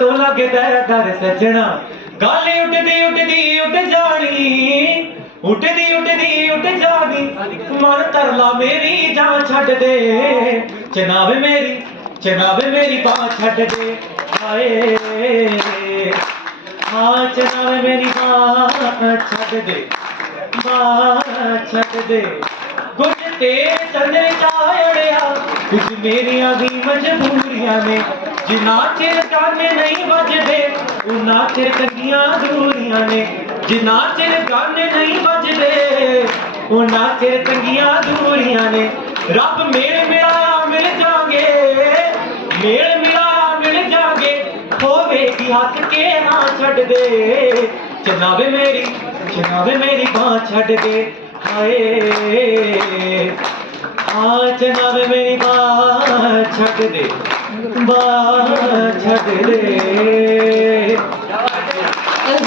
तो लगदा डर सजना गल उठदी उठदी उठ जानी उठदी उठदी उठ जानी मन कर ला मेरी जान छड्ड दे चनावे मेरी बांह छड्ड दे हाय हाँ चनावे मेरी बांह छड्ड दे बांह छड्ड दे कुछ तेरे चंद्र चाड़िया कुछ मेरिया भी मजबूरियां ने जिना चिर गाने नहीं बजदे उन्ना चिर कंगियां दूरियां ने जिना चिर गाने नहीं बजदे उन्ना चिर कंगियां दूरियां ने रब मेल मिला मिल जागे मेल मिला मिल जागे होवेगी हस के ना छड्ड दे चनावे मेरी बांह छड्ड दे हाय हाँ चनावे मेरी बांह छड्ड दे बांह छड्ड दे